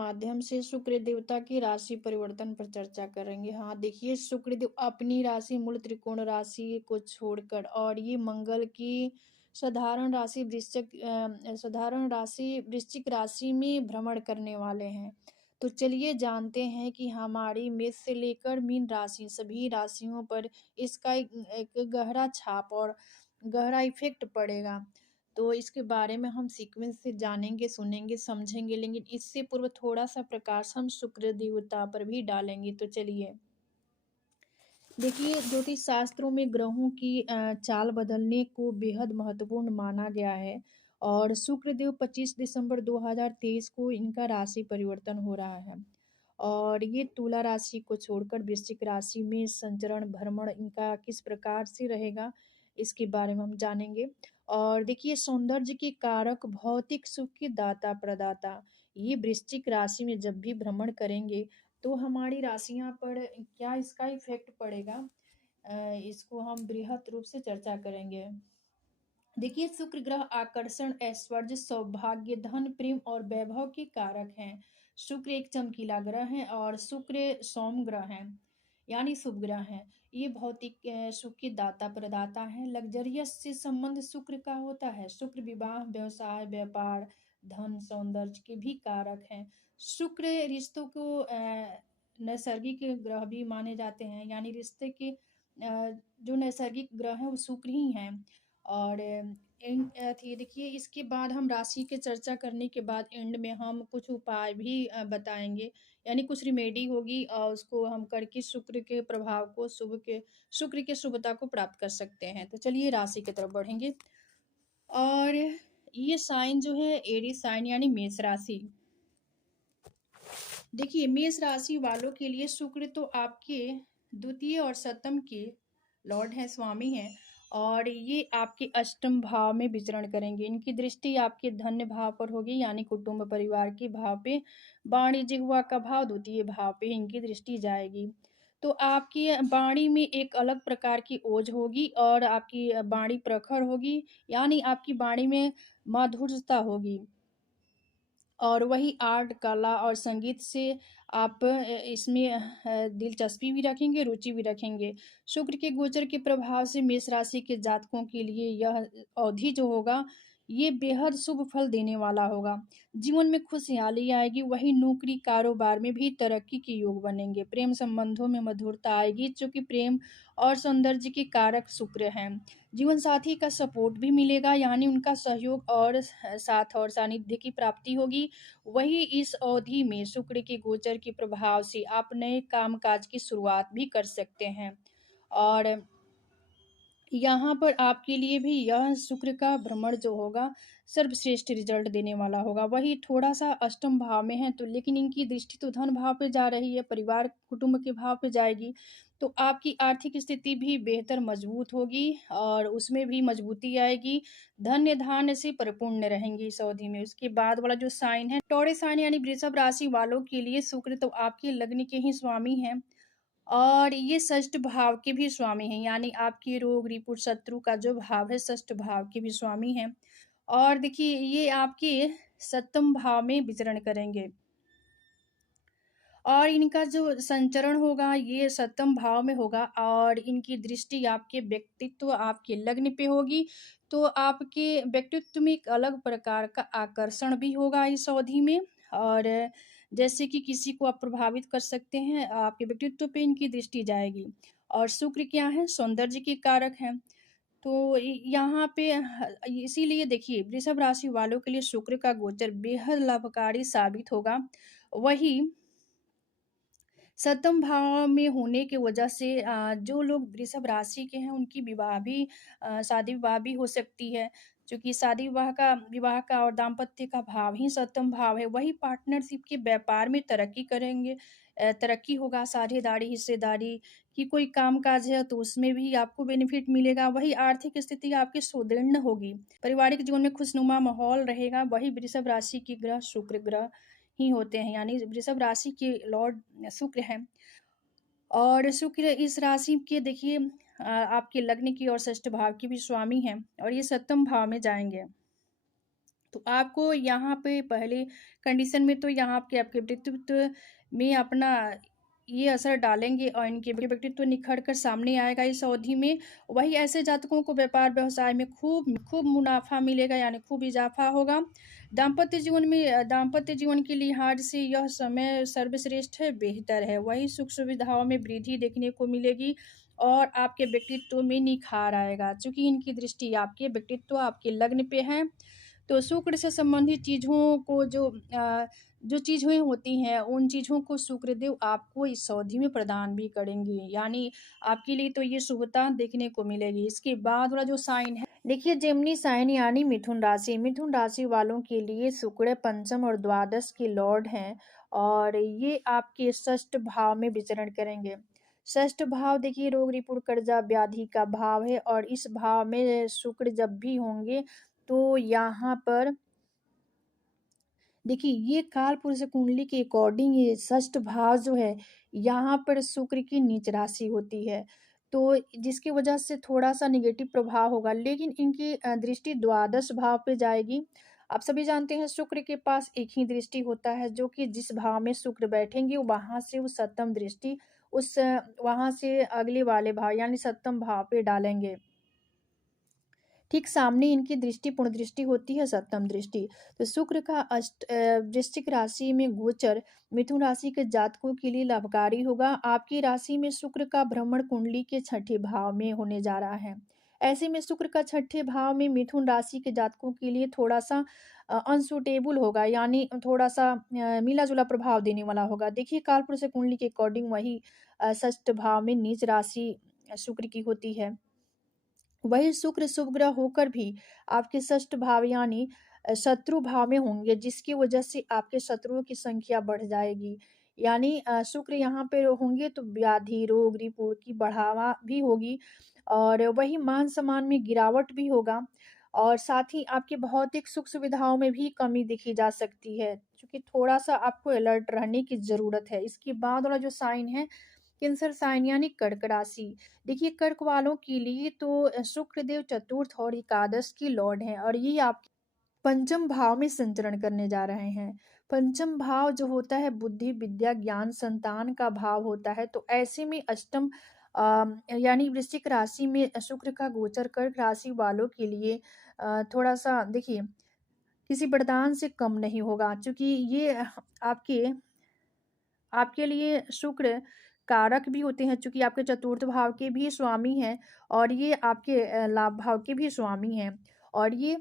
माध्यम से शुक्र देवता की राशि परिवर्तन पर चर्चा करेंगे। हाँ, देखिए शुक्र देव अपनी राशि मूल त्रिकोण राशि को छोड़कर और ये मंगल की साधारण राशि वृश्चिक राशि में भ्रमण करने वाले हैं। तो चलिए जानते हैं कि हमारी मेष से लेकर मीन राशि सभी राशियों पर इसका एक गहरा छाप और गहरा इफ़ेक्ट पड़ेगा। तो इसके बारे में हम सीक्वेंस से जानेंगे, सुनेंगे, समझेंगे, लेकिन इससे पूर्व थोड़ा-सा प्रकाश हम शुक्र देवता पर भी डालेंगे। तो चलिए, देखिए ज्योतिष शास्त्रों में ग्रहों की चाल बदलने को बेहद महत्वपूर्ण माना गया है और शुक्र देव 25 दिसंबर 2023 को इनका राशि परिवर्तन हो रहा है और ये तुला राशि को छोड़कर वृश्चिक राशि में संचरण भ्रमण इनका किस प्रकार से रहेगा, इसके बारे में हम जानेंगे। और देखिए सौंदर्य के कारक भौतिक सुख के दाता प्रदाता ये वृश्चिक राशि में जब भी भ्रमण करेंगे तो हमारी राशियाँ पर क्या इसका इफ़ेक्ट पड़ेगा, इसको हम बृहत रूप से चर्चा करेंगे। देखिए शुक्र ग्रह आकर्षण, ऐश्वर्य, सौभाग्य, धन, प्रेम और वैभव के कारक हैं। शुक्र एक चमकीला ग्रह है और शुक्र सौम्य ग्रह है, यानी शुभ ग्रह है। ये भौतिक सुख के दाता प्रदाता है। लग्जरियस से संबंध शुक्र का होता है। शुक्र विवाह, व्यवसाय, व्यापार, धन, सौंदर्य के भी कारक हैं। शुक्र रिश्तों को नैसर्गिक ग्रह भी माने जाते हैं, यानी रिश्ते के जो नैसर्गिक ग्रह हैं वो शुक्र ही हैं। और देखिए इसके बाद हम राशि की चर्चा करने के बाद एंड में हम कुछ उपाय भी बताएंगे, यानी कुछ रिमेडी होगी और उसको हम करके शुक्र के प्रभाव को शुक्र के शुभता को प्राप्त कर सकते हैं। तो चलिए राशि की तरफ बढ़ेंगे और ये साइन जो है एरी साइन यानी मेष राशि। देखिए मेष राशि वालों के लिए शुक्र तो आपके द्वितीय और सप्तम के लॉर्ड हैं, स्वामी हैं और ये आपके अष्टम भाव में विचरण करेंगे। इनकी दृष्टि आपके धन्य भाव पर होगी, यानी कुटुंब परिवार के भाव पे। वाणिज्य हुआ का भाव द्वितीय भाव पे इनकी दृष्टि जाएगी। तो आपकी वाणी में एक अलग प्रकार की ओज होगी और आपकी वाणी प्रखर होगी, यानी आपकी वाणी में माधुर्यता होगी। और वही आर्ट, कला और संगीत से आप इसमें दिलचस्पी भी रखेंगे, रुचि भी रखेंगे। शुक्र के गोचर के प्रभाव से मेष राशि के जातकों के लिए यह अवधि जो होगा, ये बेहद शुभ फल देने वाला होगा। जीवन में खुशहाली आएगी, वही नौकरी, कारोबार में भी तरक्की के योग बनेंगे। प्रेम संबंधों में मधुरता आएगी, चूँकि प्रेम और सौंदर्य के कारक शुक्र हैं। जीवन साथी का सपोर्ट भी मिलेगा, यानी उनका सहयोग और साथ और सानिध्य की प्राप्ति होगी। वही इस अवधि में शुक्र के गोचर के प्रभाव से आप नए कामकाज की शुरुआत भी कर सकते हैं और यहाँ पर आपके लिए भी यह शुक्र का भ्रमण जो होगा सर्वश्रेष्ठ रिजल्ट देने वाला होगा। वही थोड़ा-सा अष्टम भाव में है तो लेकिन इनकी दृष्टि तो धन भाव पे जा रही है, परिवार कुटुंब के भाव पे जाएगी। तो आपकी आर्थिक स्थिति भी बेहतर मजबूत होगी और उसमें भी मजबूती आएगी। धन्य धान्य से परिपूर्ण रहेंगी इस अवधि में। उसके बाद वाला जो साइन है टॉरस साइन यानी वृषभ राशि वालों के लिए शुक्र तो आपके लग्न के ही स्वामी हैं और ये षष्ठ भाव के भी स्वामी हैं, यानी आपके रोग, रिपु, शत्रु का जो भाव है षष्ठ भाव के भी स्वामी हैं। और देखिए ये आपके सप्तम भाव में विचरण करेंगे और इनका जो संचरण होगा ये सप्तम भाव में होगा और इनकी दृष्टि आपके व्यक्तित्व, आपके लग्न पे होगी। तो आपके व्यक्तित्व में एक अलग प्रकार का आकर्षण भी होगा इस अवधि में और जैसे कि किसी को आप प्रभावित कर सकते हैं, आपके व्यक्तित्व पे इनकी दृष्टि जाएगी। और शुक्र क्या है? सौंदर्य के कारक हैं। तो यहाँ पे इसीलिए देखिए वृषभ राशि वालों के लिए शुक्र का गोचर बेहद लाभकारी साबित होगा। वही सप्तम भाव में होने की वजह से जो लोग वृषभ राशि के हैं उनकी शादी विवाह भी हो सकती है, क्योंकि विवाह का और दाम्पत्य का भाव ही सप्तम भाव है। वही पार्टनरशिप के व्यापार में तरक्की करेंगे, तरक्की होगा, साझेदारी, हिस्सेदारी की कोई काम-काज है तो उसमें भी आपको बेनिफिट मिलेगा। वही आर्थिक स्थिति आपकी सुदृढ़ होगी, पारिवारिक जीवन में खुशनुमा माहौल रहेगा। वही वृषभ राशि के ग्रह शुक्र ग्रह ही होते हैं, यानी वृषभ राशि के लॉर्ड शुक्र हैं और शुक्र इस राशि के देखिए आपके लग्न की और षष्ठ भाव के भी स्वामी हैं और ये सप्तम भाव में जाएंगे। तो आपको यहाँ पे पहले कंडीशन में तो यहाँ आपके आपके व्यक्तित्व में अपना ये असर डालेंगे और इनके व्यक्तित्व निखर कर सामने आएगा इस अवधि में। वही ऐसे जातकों को व्यापार व्यवसाय में खूब खूब मुनाफा मिलेगा, यानी खूब इजाफा होगा। दाम्पत्य जीवन के लिहाज से यह समय सर्वश्रेष्ठ है, बेहतर है। वही सुख सुविधाओं में वृद्धि देखने को मिलेगी और आपके व्यक्तित्व में निखार आएगा। चूंकि इनकी दृष्टि आपके व्यक्तित्व, आपके लग्न पे है, तो शुक्र से संबंधित चीज़ों को जो चीज़ें होती हैं, उन चीज़ों को शुक्रदेव आपको इस अवधि में प्रदान भी करेंगे। यानी आपके लिए तो ये शुभता देखने को मिलेगी। इसके बाद वाला जो साइन है, देखिए जेमिनी साइन यानी मिथुन राशि। मिथुन राशि वालों के लिए शुक्र पंचम और द्वादश के लॉर्ड हैं और ये आपके षष्ठ भाव में विचरण करेंगे। षष्ठ भाव देखिए रोग रिपुण कर्जा व्याधि का भाव है और इस भाव में शुक्र जब भी होंगे तो यहाँ पर देखिए ये काल पुरुष कुंडली के अकॉर्डिंग ये षष्ठ भाव जो है, यहाँ पर शुक्र की नीच राशि होती है, तो जिसकी वजह से थोड़ा सा निगेटिव प्रभाव होगा। लेकिन इनकी दृष्टि द्वादश भाव पे जाएगी। आप सभी जानते हैं शुक्र के पास एक ही दृष्टि होता है, जो कि जिस भाव में शुक्र बैठेंगे वहां से वो सप्तम दृष्टि उस वहां से अगले वाले भाव यानी सप्तम भाव पे डालेंगे। ठीक सामने इनकी दृष्टि पूर्ण दृष्टि होती है, सप्तम दृष्टि। तो शुक्र का वृश्चिक राशि में गोचर मिथुन राशि के जातकों के लिए लाभकारी होगा। आपकी राशि में शुक्र का भ्रमण कुंडली के छठे भाव में होने जा रहा है। ऐसे में शुक्र का छठे भाव में मिथुन राशि के जातकों के लिए थोड़ा सा अनसुटेबल होगा, यानी थोड़ा सा मिला जुला प्रभाव देने वाला होगा। देखिए कालपुरुष कुंडली के अकॉर्डिंग वही षष्ठ भाव में नीच राशि शुक्र की होती है। वही शुक्र शुभ ग्रह होकर भी आपके षष्ठ भाव यानी शत्रु भाव में होंगे, जिसकी वजह से आपके शत्रुओं की संख्या बढ़ जाएगी। यानी शुक्र यहाँ पे होंगे तो व्याधि रोग रिपुण की बढ़ावा भी होगी और वही मान सम्मान में गिरावट भी होगा और साथ ही आपके भौतिक सुख सुविधाओं में भी कमी देखी जा सकती है, क्योंकि थोड़ा सा आपको अलर्ट रहने की जरूरत है। इसके बाद वाला जो साइन है कैंसर साइन यानी कर्क राशि। देखिए कर्क वालों के लिए तो शुक्रदेव चतुर्थ और एकादश की लॉर्ड हैं और ये आप पंचम भाव में संचरण करने जा रहे हैं। पंचम भाव जो होता है बुद्धि विद्या ज्ञान संतान का भाव होता है, तो ऐसे में अष्टम यानी वृश्चिक राशि में शुक्र का गोचर कर्क राशि वालों के लिए थोड़ा सा देखिए किसी वरदान से कम नहीं होगा, क्योंकि ये आपके आपके लिए शुक्र कारक भी होते हैं, चूंकि आपके चतुर्थ भाव के भी स्वामी हैं और ये आपके लाभ भाव के भी स्वामी हैं और ये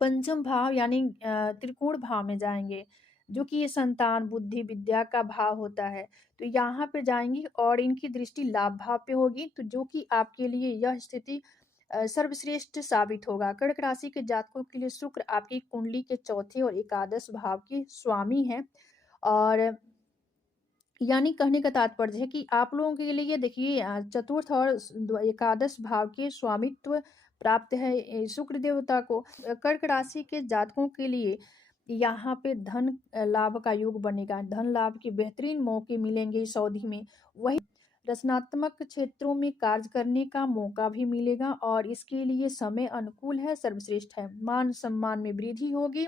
पंचम भाव यानी त्रिकोण भाव में जाएंगे, जो कि ये संतान बुद्धि विद्या का भाव होता है। तो यहाँ पे जाएंगी और इनकी दृष्टि लाभ भाव पे होगी, तो जो कि आपके लिए यह स्थिति सर्वश्रेष्ठ साबित होगा। कर्क राशि के जातकों के लिए शुक्र आपकी कुंडली के चौथे और एकादश भाव के स्वामी हैं और यानी कहने का तात्पर्य है कि आप लोगों के लिए देखिए चतुर्थ और एकादश भाव के स्वामित्व प्राप्त है शुक्र देवता को। कर्क राशि के जातकों के लिए यहाँ पे धन लाभ का योग बनेगा, धन लाभ के बेहतरीन मौके मिलेंगे इस अवधि में। वही रचनात्मक क्षेत्रों में कार्य करने का मौका भी मिलेगा और इसके लिए समय अनुकूल है, सर्वश्रेष्ठ है। मान सम्मान में वृद्धि होगी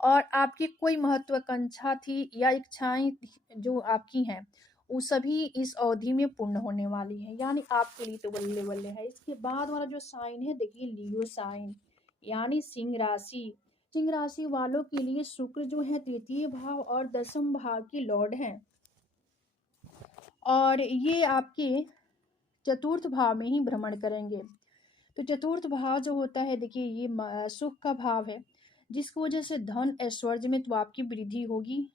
और आपकी कोई महत्वाकांक्षा थी या इच्छाएं जो आपकी हैं वो सभी इस अवधि में पूर्ण होने वाली है, यानी आपके लिए तो बल्ले बल्ले है। इसके बाद वाला जो साइन है देखिए लियो साइन यानी सिंह राशि। सिंह राशि वालों के लिए शुक्र जो है तृतीय भाव और दसम भाव के लॉर्ड हैं और ये आपके चतुर्थ भाव में ही भ्रमण करेंगे। तो चतुर्थ भाव जो होता है देखिए ये सुख का भाव है, जिसकी वजह से धन ऐश्वर्य में तो आपकी वृद्धि होगी,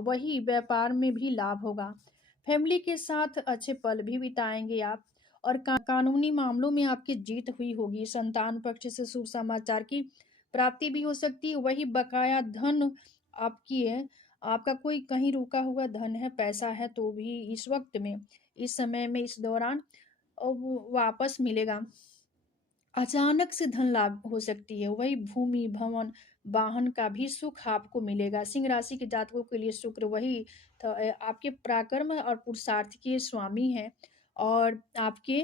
वही व्यापार में भी लाभ होगा। फैमिली के साथ अच्छे पल भी बिताएंगे आप और कानूनी मामलों में आपकी जीत हुई होगी। संतान पक्ष से शुभ समाचार की प्राप्ति भी हो सकती है। वही बकाया धन आपकी है, आपका कोई कहीं रुका हुआ धन है पैसा है तो भी इस वक्त में इस समय में इस दौरान वो वापस मिलेगा। अचानक से धन लाभ हो सकती है। वही भूमि भवन वाहन का भी सुख आपको मिलेगा। सिंह राशि के जातकों के लिए शुक्र वही आपके पराक्रम और पुरुषार्थ के स्वामी हैं और आपके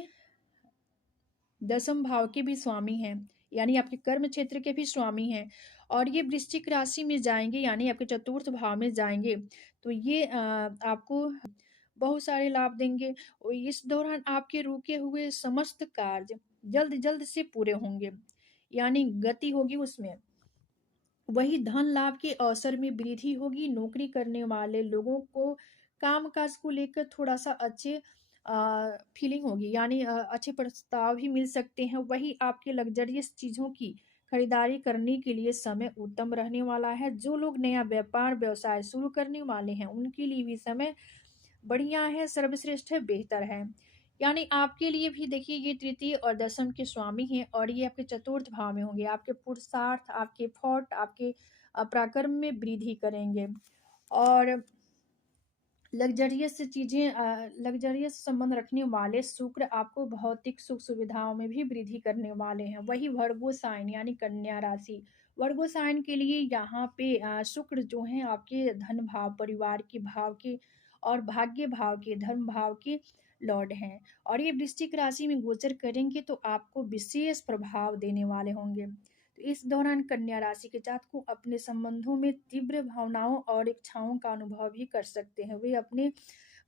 दसम भाव के भी स्वामी हैं। यानी आपके कर्म क्षेत्र के भी स्वामी हैं, और ये वृश्चिक राशि में जाएंगे यानी आपके चतुर्थ भाव में जाएंगे। तो ये आपको बहुत सारे लाभ देंगे, और इस दौरान आपके रुके हुए समस्त कार्य जल्द जल्द से पूरे होंगे, यानी गति होगी उसमें। वही धन लाभ के अवसर में वृद्धि होगी। नौकरी करने वाले लोगों को काम काज को लेकर थोड़ा सा अच्छे फीलिंग होगी, यानी अच्छे प्रस्ताव भी मिल सकते हैं। वही आपके लग्जरियस चीज़ों की खरीदारी करने के लिए समय उत्तम रहने वाला है। जो लोग नया व्यापार व्यवसाय शुरू करने वाले हैं उनके लिए भी समय बढ़िया है, सर्वश्रेष्ठ है, बेहतर है। यानी आपके लिए भी देखिए, ये तृतीय और दशम के स्वामी हैं, और ये आपके चतुर्थ भाव में होंगे। आपके पुरुषार्थ, आपके थॉट, आपके पराक्रम में वृद्धि करेंगे। और लग्जरियस संबंध रखने वाले शुक्र आपको भौतिक सुख सुविधाओं में भी वृद्धि करने वाले हैं। वही वर्गो साइन यानी कन्या राशि, वर्गो साइन के लिए यहाँ पे शुक्र जो है आपके धन भाव, परिवार के भाव के और भाग्य भाव के, धर्म भाव के लॉर्ड हैं, और ये वृश्चिक राशि में गोचर करेंगे तो आपको विशेष प्रभाव देने वाले होंगे। तो इस दौरान कन्या राशि के जातकों अपने संबंधों में तीव्र भावनाओं और इच्छाओं का अनुभव भी कर सकते हैं। वे अपने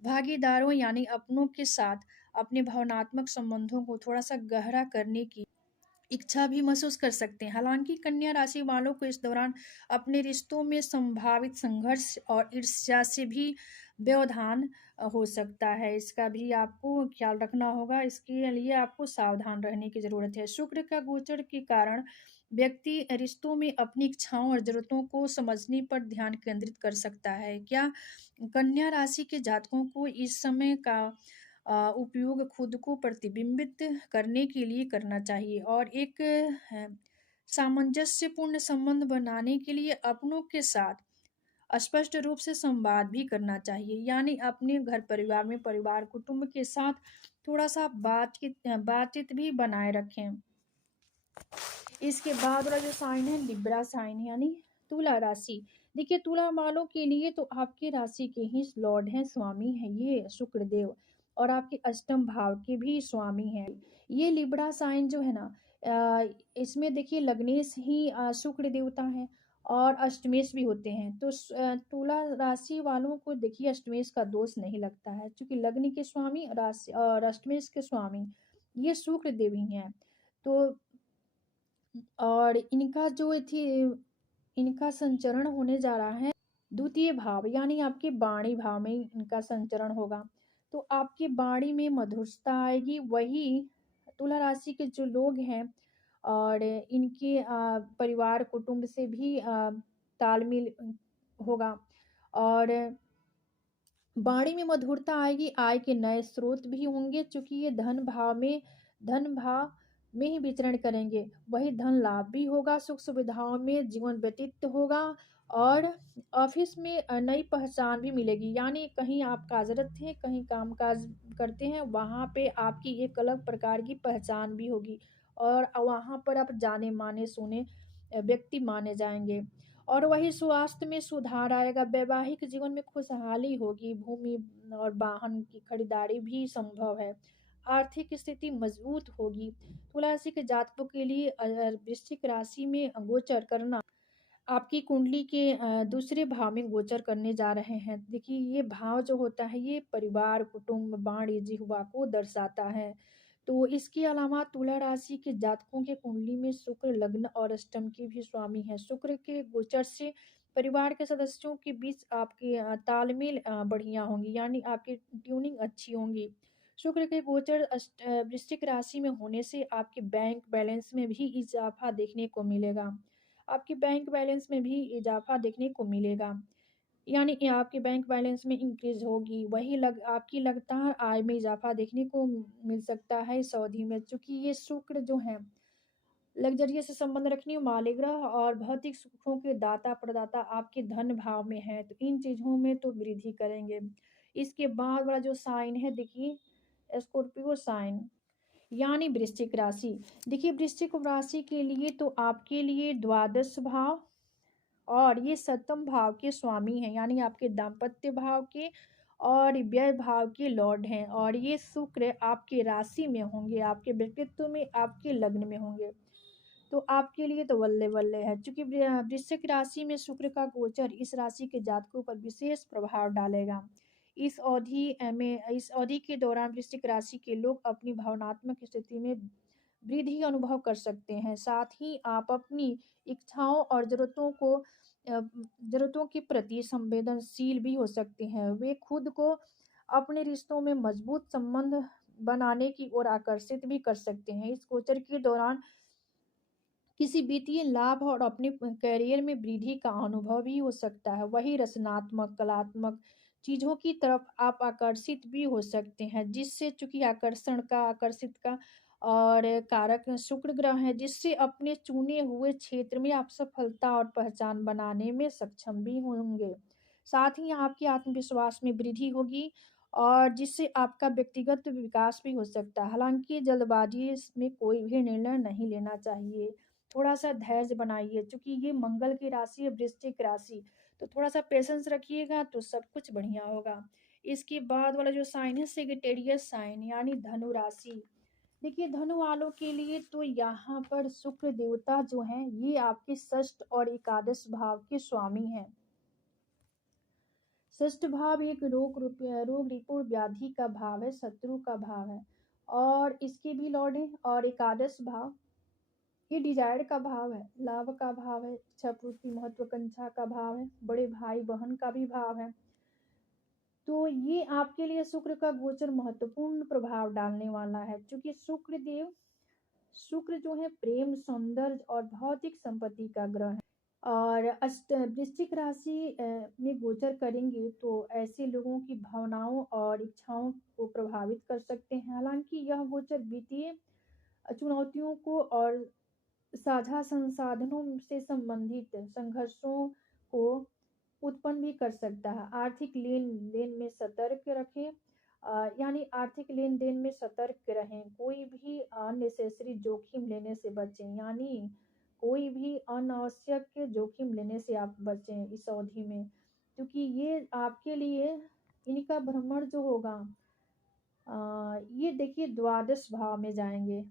भागीदारों यानी अपनों के साथ अपने भावनात्मक संबंधों को थोड़ा सा गहरा करने की इच्छा भी महसूस कर सकते हैं। हालांकि कन्या राशि वालों को इस दौरान अपने रिश्तों में संभावित संघर्ष और ईर्ष्या से भी व्यवधान हो सकता है। इसका भी आपको ख्याल रखना होगा, इसके लिए आपको सावधान रहने की ज़रूरत है। शुक्र का गोचर के कारण व्यक्ति रिश्तों में अपनी इच्छाओं और ज़रूरतों को समझने पर ध्यान केंद्रित कर सकता है। क्या कन्या राशि के जातकों को इस समय का उपयोग खुद को प्रतिबिंबित करने के लिए करना चाहिए, और एक सामंजस्यपूर्ण संबंध बनाने के लिए अपनों के साथ स्पष्ट रूप से संवाद भी करना चाहिए। यानी अपने घर परिवार में, परिवार कुटुंब के साथ थोड़ा सा बातचीत भी बनाए रखें। इसके बाद वाला जो साइन है लिब्रा साइन, यानी तुला राशि। देखिए, तुला वालों के लिए तो आपकी राशि के ही लॉर्ड हैं, स्वामी हैं ये शुक्रदेव, और आपके अष्टम भाव के भी स्वामी हैं। ये लिब्रा साइन जो है ना, इसमें देखिए लग्नेश ही शुक्र देवता है, और अष्टमेश भी होते हैं। तो तुला राशि वालों को देखिए अष्टमेश का दोष नहीं लगता है, क्योंकि लग्न के स्वामी राशि और अष्टमेश के स्वामी ये शुक्र देव ही हैं। तो और इनका संचरण होने जा रहा है द्वितीय भाव, यानी आपके वाणी भाव में इनका संचरण होगा। तो आपके वाणी में मधुरता आएगी। वही तुला राशि के जो लोग हैं, और इनके परिवार कुटुंब से भी तालमेल होगा, और वाणी में मधुरता आएगी। आय के नए स्रोत भी होंगे, क्योंकि ये धन भाव में ही विचरण करेंगे। वही धन लाभ भी होगा, सुख सुविधाओं में जीवन व्यतीत होगा, और ऑफिस में नई पहचान भी मिलेगी। यानी कहीं आप कार्यरत हैं, कहीं काम काज करते हैं, वहाँ पे आपकी एक अलग प्रकार की पहचान भी होगी, और वहाँ पर आप जाने माने सुने व्यक्ति माने जाएंगे। और वही स्वास्थ्य में सुधार आएगा। वैवाहिक जीवन में खुशहाली होगी। भूमि और वाहन की खरीदारी भी संभव है। आर्थिक स्थिति मजबूत होगी। तुला राशि के जातकों के लिए वृश्चिक राशि में गोचर करना आपकी कुंडली के दूसरे भाव में गोचर करने जा रहे हैं। देखिए, ये भाव जो होता है ये परिवार, कुटुंब, वाणी, जिह्वा को दर्शाता है। तो इसके अलावा तुला राशि के जातकों के कुंडली में शुक्र लग्न और अष्टम के भी स्वामी हैं। शुक्र के गोचर से परिवार के सदस्यों के बीच आपके तालमेल बढ़िया होंगी, यानी आपकी ट्यूनिंग अच्छी होंगी। शुक्र के गोचर वृश्चिक राशि में होने से आपके बैंक बैलेंस में भी इजाफा देखने को मिलेगा। आपके बैंक बैलेंस में भी इजाफा देखने को मिलेगा, यानी कि आपके बैंक बैलेंस में इंक्रीज होगी। वही आपकी लगातार आय में इजाफा देखने को मिल सकता है इस अवधि में, चूंकि ये शुक्र जो है लग्जरियस से संबंध रखने वाले ग्रह और भौतिक सुखों के दाता प्रदाता आपके धन भाव में है, तो इन चीजों में तो वृद्धि करेंगे। इसके बाद वाला जो साइन है देखिए, स्कॉर्पियो साइन, यानी वृश्चिक राशि। देखिए, वृश्चिक राशि के लिए तो आपके लिए द्वादश भाव और ये सप्तम भाव के स्वामी हैं, यानी आपके दाम्पत्य भाव के और व्यय भाव के लॉर्ड हैं, और ये शुक्र आपके राशि में होंगे, आपके व्यक्तित्व में, आपके लग्न में होंगे। तो आपके लिए तो बल्ले-बल्ले है, चूँकि वृश्चिक राशि में शुक्र का गोचर इस राशि के जातकों पर विशेष प्रभाव डालेगा। इस अवधि के दौरान वृश्चिक राशि के लोग अपनी भावनात्मक स्थिति में वृद्धि अनुभव कर सकते हैं। साथ ही आप अपनी इच्छाओं और ज़रूरतों के प्रति संवेदनशील भी हो सकते हैं। वे खुद को अपने रिश्तों में मजबूत संबंध बनाने की ओर आकर्षित भी कर सकते हैं। इस गोचर के दौरान किसी वित्तीय लाभ और अपने करियर में वृद्धि का अनुभव भी हो सकता है। वही रचनात्मक, कलात्मक चीज़ों की तरफ आप आकर्षित भी हो सकते हैं, जिससे चूँकि आकर्षित का और कारक शुक्र ग्रह है, जिससे अपने चुने हुए क्षेत्र में आप सफलता और पहचान बनाने में सक्षम भी होंगे। साथ ही आपके आत्मविश्वास में वृद्धि होगी और जिससे आपका व्यक्तिगत विकास भी हो सकता है। हालाँकि जल्दबाज़ी में कोई भी निर्णय नहीं लेना चाहिए। थोड़ा-सा धैर्य बनाइए, चूँकि ये मंगल की राशि है वृश्चिक राशि, तो थोड़ा-सा पेशेंस रखिएगा तो सब कुछ बढ़िया होगा। इसके बाद वाला जो साइन है सैजिटेरियस साइन यानी धनु राशि। देखिए धनु वालों के लिए तो यहाँ पर शुक्र देवता जो हैं ये आपके षष्ठ और एकादश भाव के स्वामी हैं। षष्ठ भाव एक रोग रिपु व्याधि का भाव है, शत्रु का भाव है और इसके भी लॉर्ड हैं। और एकादश भाव ये डिजायर का भाव है, लाभ का भाव है, इच्छा पूर्ति, महत्वाकांक्षा का भाव है, बड़े भाई बहन का भी भाव है। तो ये आपके लिए शुक्र का गोचर महत्वपूर्ण प्रभाव डालने वाला है, क्योंकि शुक्र जो है प्रेम, सौंदर्य और भौतिक संपत्ति का ग्रह है। और वृश्चिक राशि में गोचर करेंगे तो ऐसे लोगों की भावनाओं और इच्छाओं को प्रभावित कर सकते हैं। हालांकि यह गोचर वित्तीय चुनौतियों को और साझा संसाधनों से संबंधित संघर्षों को उत्पन्न भी कर सकता है। आर्थिक लेन-देन में सतर्क रखें, यानी आर्थिक लेन-देन में सतर्क रहें। कोई भी अननेसेसरी जोखिम लेने से बचें, यानी कोई भी अनावश्यक जोखिम लेने से आप बचें इस अवधि में, क्योंकि ये आपके लिए इनका भ्रमण जो होगा ये देखिए द्वादश भाव में जाएँगे।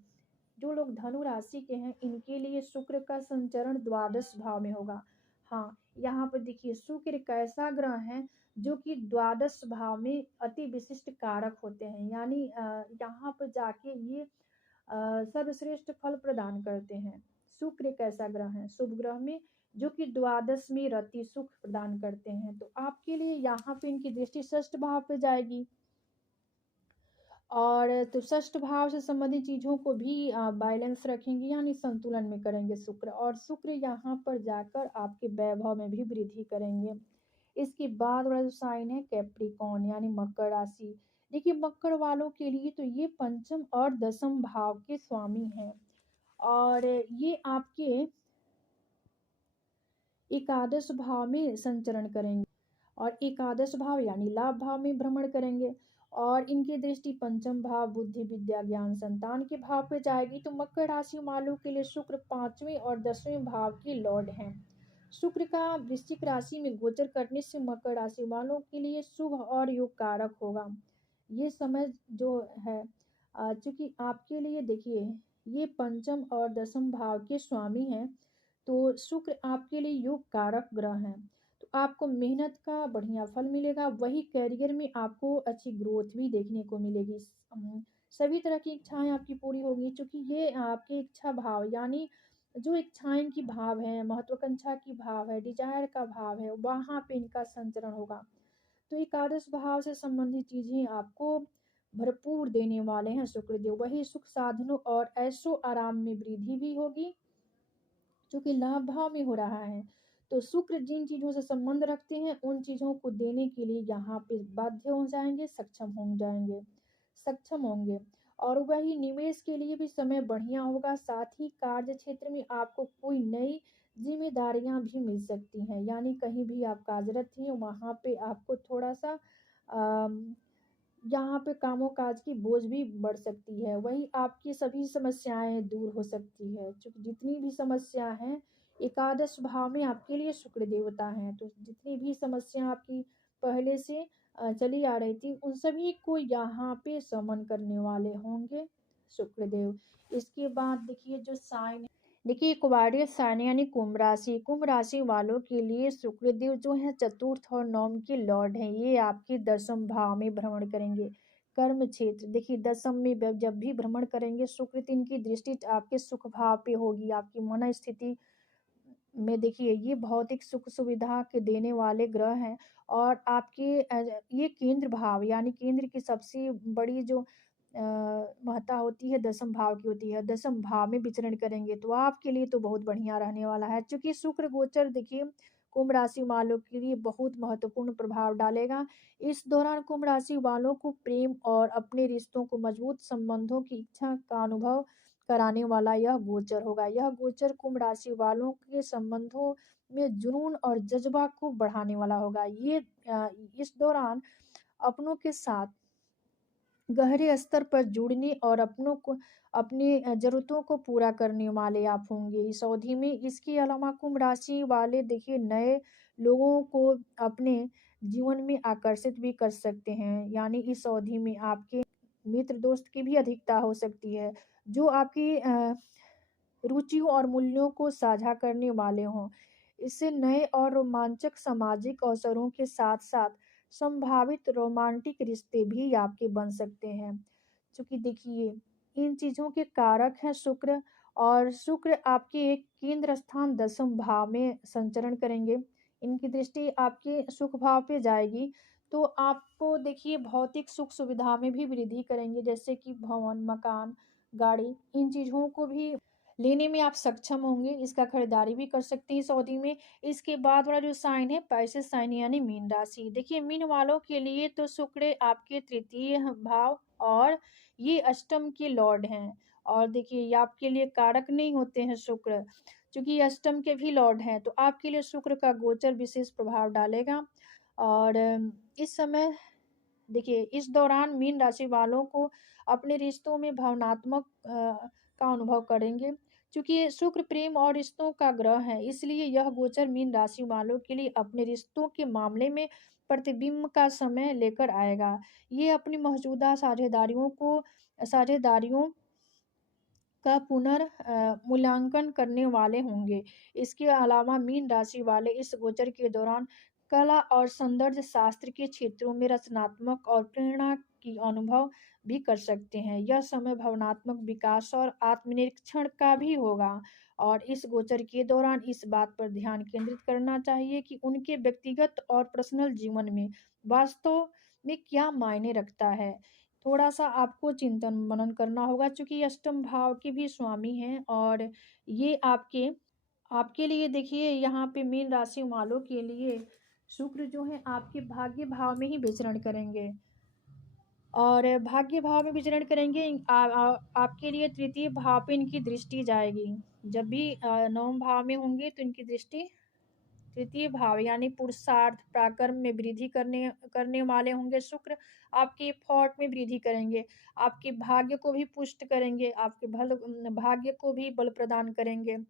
जो लोग धनु राशि के हैं इनके लिए शुक्र का संचरण द्वादश भाव में होगा। हाँ, यहाँ पर देखिए शुक्र एक ऐसा ग्रह है जो कि द्वादश भाव में अति विशिष्ट कारक होते हैं, यानी यहाँ पर जाके ये सर्वश्रेष्ठ फल प्रदान करते हैं। शुक्र एक ऐसा ग्रह है शुभ ग्रह में जो कि द्वादश में रति सुख प्रदान करते हैं। तो आपके लिए यहाँ पे इनकी दृष्टि षष्ठ भाव पे जाएगी और तो षष्ठ भाव से संबंधित चीज़ों को भी बैलेंस रखेंगे, यानी संतुलन में करेंगे शुक्र। और शुक्र यहाँ पर जाकर आपके वैभव में भी वृद्धि करेंगे। इसके बाद वाला जो साइन है कैप्रिकॉर्न यानी मकर राशि। देखिए मकर वालों के लिए तो ये पंचम और दसम भाव के स्वामी हैं और ये आपके एकादश भाव में संचरण करेंगे और एकादश भाव यानी लाभ भाव में भ्रमण करेंगे और इनकी दृष्टि पंचम भाव बुद्धि, विद्या, ज्ञान, संतान के भाव पे जाएगी। तो मकर राशि वालों के लिए शुक्र 5वें और 10वें भाव के लॉर्ड हैं। शुक्र का वृश्चिक राशि में गोचर करने से मकर राशि वालों के लिए शुभ और योग कारक होगा। ये समय जो है चूंकि आपके लिए देखिए ये पंचम और दसम भाव के स्वामी हैं, तो शुक्र आपके लिए योग कारक ग्रह हैं। तो आपको मेहनत का बढ़िया फल मिलेगा, वही करियर में आपको अच्छी ग्रोथ भी देखने को मिलेगी। सभी तरह की इच्छाएं आपकी पूरी होगी, क्योंकि ये आपके इच्छा भाव यानी जो इच्छाएं की भाव है, महत्वाकांक्षा की भाव है, डिजायर का भाव है, वहाँ पे इनका संचरण होगा। तो एकादश भाव से संबंधित चीजें आपको भरपूर देने वाले हैं शुक्रदेव। वही सुख साधनों और ऐशो आराम में वृद्धि भी होगी जो कि लाभ भाव में हो रहा है। तो शुक्र जिन चीज़ों से संबंध रखते हैं उन चीज़ों को देने के लिए यहाँ पे बाध्य हो जाएंगे, सक्षम होंगे। और वही निवेश के लिए भी समय बढ़िया होगा। साथ ही कार्य क्षेत्र में आपको कोई नई जिम्मेदारियां भी मिल सकती हैं, यानी कहीं भी आप कार्यरत हैं वहाँ पे आपको थोड़ा सा यहाँ पे कामों काज की बोझ भी बढ़ सकती है। वही आपकी सभी समस्याएं दूर हो सकती है, क्योंकि जितनी भी समस्या हैं एकादश भाव में आपके लिए शुक्र देवता हैं। तो जितनी भी समस्या आपकी पहले से चली आ रही थी उन सभी को यहाँ पे समन करने वाले होंगे शुक्रदेव। इसके बाद देखिए जो साइन देखिए कुवारियस साइन यानी कुंभ राशि वालों के लिए शुक्रदेव जो है चतुर्थ और नवम के लॉर्ड हैं। ये आपके दसम भाव में भ्रमण करेंगे। कर्म क्षेत्र देखिए दसम में जब भी भ्रमण करेंगे शुक्र, तो इनकी दृष्टि आपके सुख भाव पे होगी। आपकी मन स्थिति में देखिए ये भौतिक सुख सुविधा के देने वाले ग्रह हैं। और आपके ये केंद्र भाव यानी केंद्र की सबसे बड़ी जो महत्ता होती है दसम भाव की होती है। दसम भाव में विचरण करेंगे तो आपके लिए तो बहुत बढ़िया रहने वाला है। चूंकि शुक्र गोचर देखिए कुंभ राशि वालों के लिए बहुत महत्वपूर्ण प्रभाव डालेगा। इस दौरान कुंभ राशि वालों को प्रेम और अपने रिश्तों को मजबूत संबंधों की इच्छा का अनुभव कराने वाला यह गोचर होगा। यह गोचर कुंभ राशि वालों के संबंधों में जुनून और जज्बा को बढ़ाने वाला होगा। इस दौरान अपनों के साथ गहरे स्तर पर जुड़ने और अपनों को अपनी ज़रूरतों को पूरा करने वाले आप होंगे इस अवधि में। इसके अलावा कुंभ राशि वाले देखिए नए लोगों को अपने जीवन में आकर्षित भी कर सकते हैं। यानी इस अवधि में आपके मित्र दोस्त की भी अधिकता हो सकती है, जो आपकी रुचियों और मूल्यों को साझा करने वाले हों। इससे नए और रोमांचक सामाजिक अवसरों के साथ साथ संभावित रोमांटिक रिश्ते भी आपके बन सकते हैं। क्योंकि देखिए इन चीज़ों के कारक हैं शुक्र, और शुक्र आपके एक केंद्र स्थान दसम भाव में संचरण करेंगे। इनकी दृष्टि आपके सुख भाव पे जाएगी, तो आपको देखिए भौतिक सुख सुविधा में भी वृद्धि करेंगे, जैसे कि भवन, मकान, गाड़ी, इन चीज़ों को भी लेने में आप सक्षम होंगे। इसका खरीदारी भी कर सकते हैं इस अवधि में। इसके बाद वाला जो साइन है पैसे साइन यानी मीन राशि। देखिए मीन वालों के लिए तो शुक्र आपके तृतीय भाव और ये अष्टम के लॉर्ड हैं। और देखिए ये आपके लिए कारक नहीं होते हैं शुक्र, क्योंकि ये अष्टम के भी लॉर्ड हैं। तो आपके लिए शुक्र का गोचर विशेष प्रभाव डालेगा। और इस समय देखिए इस दौरान मीन राशि वालों को अपने रिश्तों में भावनात्मक का अनुभव करेंगे। चूंकि ये शुक्र प्रेम और रिश्तों का ग्रह है, इसलिए यह गोचर मीन राशि वालों के लिए अपने रिश्तों के मामले में प्रतिबिंब का समय लेकर आएगा। ये अपनी मौजूदा साझेदारियों का मूल्यांकन करने वाले होंगे। इसके अलावा मीन राशि वाले इस गोचर के दौरान कला और सौंदर्य शास्त्र के क्षेत्रों में रचनात्मक और प्रेरणा की अनुभव भी कर सकते हैं। यह समय भावनात्मक विकास और आत्मनिरीक्षण का भी होगा। और इस गोचर के दौरान इस बात पर ध्यान केंद्रित करना चाहिए कि उनके व्यक्तिगत और पर्सनल जीवन में वास्तव में क्या मायने रखता है। थोड़ा-सा आपको चिंतन मनन करना होगा, चूँकि ये अष्टम भाव के भी स्वामी हैं। और ये आपके आपके लिए देखिए यहाँ पे मीन राशि वालों के लिए शुक्र जो है आपके भाग्य भाव में ही विचरण करेंगे। और भाग्य भाव में विचरण करेंगे। आपके लिए तृतीय भाव पे इनकी दृष्टि जाएगी। जब भी नवम भाव में होंगे तो इनकी दृष्टि तृतीय भाव यानी पुरुषार्थ पराक्रम में वृद्धि करने करने वाले होंगे शुक्र। आपके एफर्ट में वृद्धि करेंगे, आपके भाग्य को भी पुष्ट करेंगे, आपके भाग्य को भी बल प्रदान करेंगे।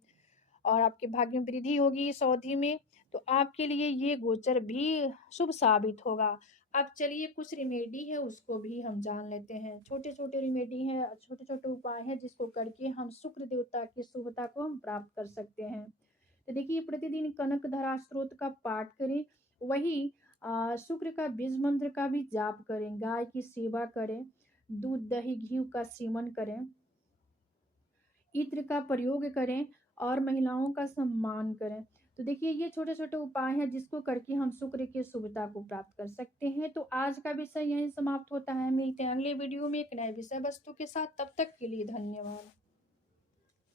और आपके भाग्य में वृद्धि होगी इस अवधि में। तो आपके लिए ये गोचर भी शुभ साबित होगा। अब चलिए कुछ रिमेडी है उसको भी हम जान लेते हैं। छोटे छोटे रिमेडी हैं, छोटे छोटे उपाय हैं जिसको करके हम शुक्र देवता की शुभता को हम प्राप्त कर सकते हैं। तो देखिए प्रतिदिन कनक धरा स्त्रोत का पाठ करें। वही शुक्र का बीज मंत्र का भी जाप करें, गाय की सेवा करें, दूध दही घी का सेवन करें, इत्र का प्रयोग करें और महिलाओं का सम्मान करें। तो देखिए ये छोटे छोटे उपाय हैं जिसको करके हम शुक्र की शुभता को प्राप्त कर सकते हैं। तो आज का विषय यहीं समाप्त होता है। मिलते हैं अगले वीडियो में एक नए विषय वस्तु के साथ। तब तक के लिए धन्यवाद।